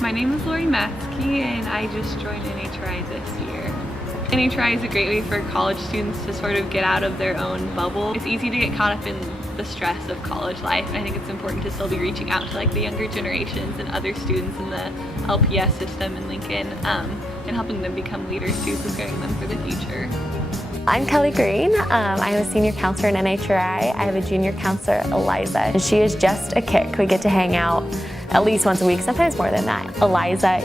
My name is Lori Matzke and I just joined NHRI this year. NHRI is a great way for college students to sort of get out of their own bubble. It's easy to get caught up in the stress of college life, and I think it's important to still be reaching out to the younger generations and other students in the LPS system in Lincoln and helping them become leaders too, preparing them for the future. I'm Kelly Green. I'm a senior counselor in NHRI. I have a junior counselor, Eliza, and she is just a kick. We get to hang out at least once a week, sometimes more than that. Eliza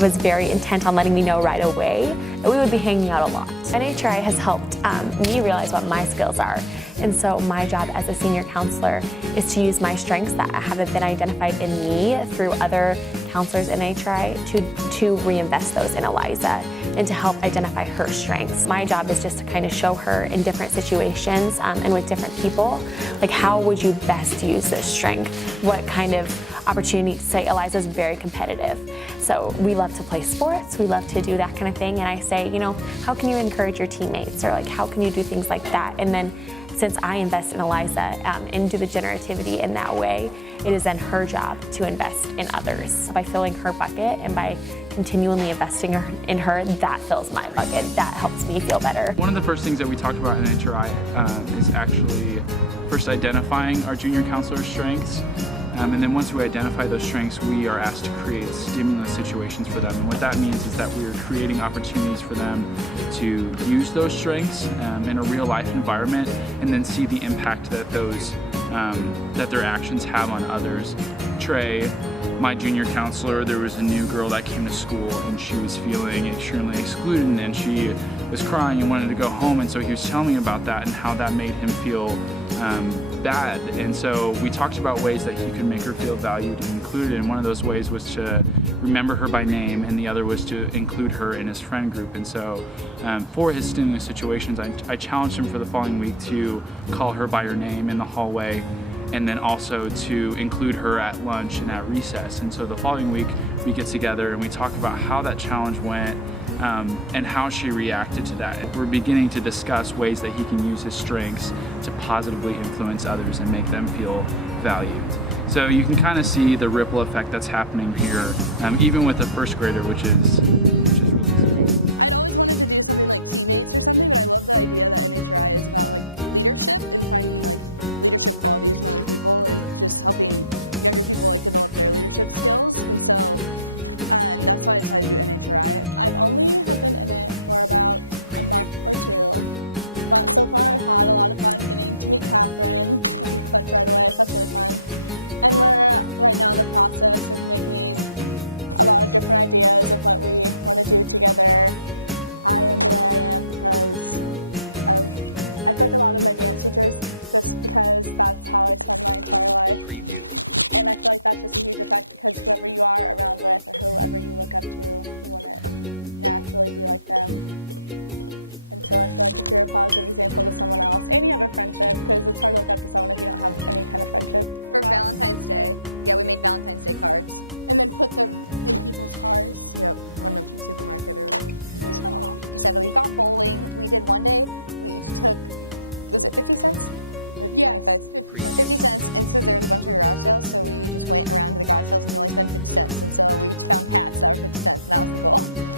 was very intent on letting me know right away that we would be hanging out a lot. NHRI has helped me realize what my skills are. And so my job as a senior counselor is to use my strengths that haven't been identified in me through other counselors in NHRI to reinvest those in Eliza and to help identify her strengths. My job is just to kind of show her in different situations and with different people, like how would you best use this strength? What kind of opportunity to say Eliza's very competitive. So we love to play sports, we love to do that kind of thing, and I say, you know, how can you encourage your teammates, or how can you do things like that? And then since I invest in Eliza and do the generativity in that way, it is then her job to invest in others. By filling her bucket and by continually investing in her, that fills my bucket. That helps me feel better. One of the first things that we talked about in NHRI is actually first identifying our junior counselor's strengths. And then once we identify those strengths, we are asked to create stimulus situations for them. And what that means is that we are creating opportunities for them to use those strengths in a real life environment and then see the impact that that their actions have on others. Trey, my junior counselor, there was a new girl that came to school and she was feeling extremely excluded and she was crying and wanted to go home, and so he was telling me about that and how that made him feel bad. And so we talked about ways that he could make her feel valued and included, and one of those ways was to remember her by name, and the other was to include her in his friend group. And so for his stimulus situations, I challenged him for the following week to call her by her name in the hallway, and then also to include her at lunch and at recess. And so the following week we get together and we talk about how that challenge went and how she reacted to that. We're beginning to discuss ways that he can use his strengths to positively influence others and make them feel valued. So you can kind of see the ripple effect that's happening here, even with a first grader, which is really sweet.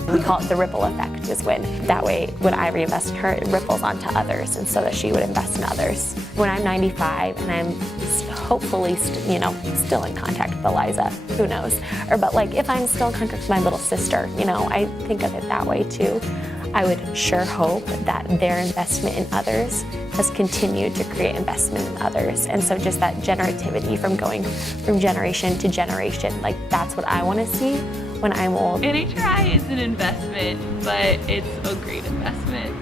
We call it the ripple effect, is when I reinvest in her, it ripples onto others, and so that she would invest in others. When I'm 95 and I'm hopefully still in contact with Eliza, who knows? But if I'm still in contact with my little sister, I think of it that way too. I would sure hope that their investment in others has continued to create investment in others. And so just that generativity from going from generation to generation, that's what I want to see when I'm old. NHRI is an investment, but it's a great investment.